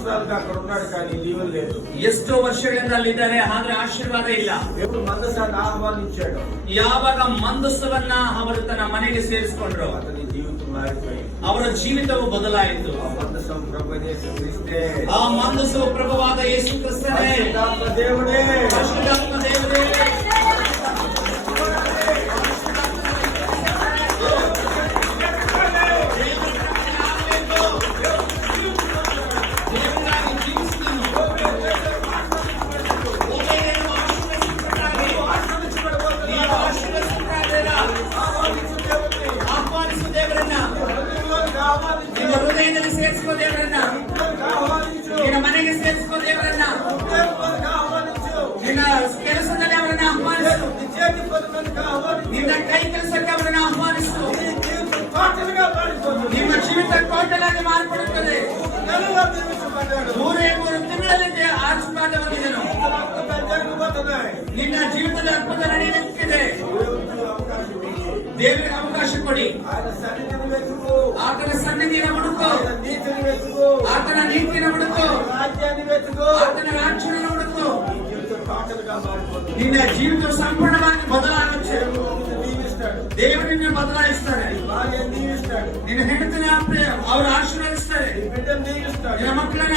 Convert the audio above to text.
సంవత్సరాలుగా అక్కడ ఉన్నాడు కానీ దీవెన లేదు. ಎಷ್ಟೋ ವರ್ಷಗಳಿಂದ ಅಲ್ಲಿದ್ದಾರೆ, ಆದ್ರೆ ಆಶೀರ್ವಾದ ಇಲ್ಲ. దేవుడు మందసాన్ని ఆహ్వానించాడు. ಯಾವಾಗ ಮಂದಸ್ಸವನ್ನ ಅವರು ತನ್ನ ಮನೆಗೆ ಸೇರಿಸಿಕೊಂಡ್ರು, అతని జీవితం మారిపోయింది. ಅವರ ಜೀವಿತವು ಬದಲಾಯಿತು. ఆ మందసం ప్రభు యేసు క్రీస్తే. ಆ ಮಂದಸ್ಸು ಪ್ರಭುವಾದ ಯೇಸು ಕ್ರಿಸ್ತನೇ. పరిశుద్ధాత్మ దేవుడే. ಪರಿಶುದ್ಧಾತ್ಮ ದೇವರೇ. ಹೃದಯದಲ್ಲಿ ಸೇರಿಸುವ ದೇವರನ್ನ, ನಿನ್ನ ಮನೆಗೆ ಸೇರಿಸುವ ದೇವರನ್ನ, ನಿನ್ನ ಕೆಲಸದಲ್ಲಿ ಅವರನ್ನ ಆಹ್ವಾನಿಸು, ನಿನ್ನ ಕೈ ಕೆಲಸಕ್ಕೆ ಅವರನ್ನ ಆಹ್ವಾನಿಸು. ನಿಮ್ಮ ಜೀವಿತ ಟೋಟಲ್ ಆಗಿ ಮಾರ್ಪಡುತ್ತದೆ. 3 ತಿಂಗಳಲ್ಲಿ ಆಶೀರ್ವಾದ ಬಂದಿದನು. ನಿನ್ನ ಜೀವಿತದ ಅದ್ಭುತ ನಡೆಯುತ್ತಿದೆ. ದೇವರಿಗೆ ಅವಕಾಶ ಕೊಡಿ. ಆತನ ಸನ್ನಿಧಿಯನ್ನು ಹುಡುಕು, ಆತನ ನೀತಿಯನ್ನು ಹುಡುಕು, ಆತನ ರಾಜ್ಯವನ್ನು ಹುಡುಕು. ನಿನ್ನ ಜೀವಿತ ಸಂಪೂರ್ಣವಾಗಿ ಬದಲಾಗುತ್ತೆ. ದೇವರು ನಿನ್ನ ಬದಲಾಯಿಸ್ತಾರೆ. ನಿನ್ನ ಹೆಂಡತಿನ ಅವರು ಆಶೀರ್ವದಿಸ್ತಾರೆ. ನಿನ್ನ ಮಕ್ಕಳನ್ನ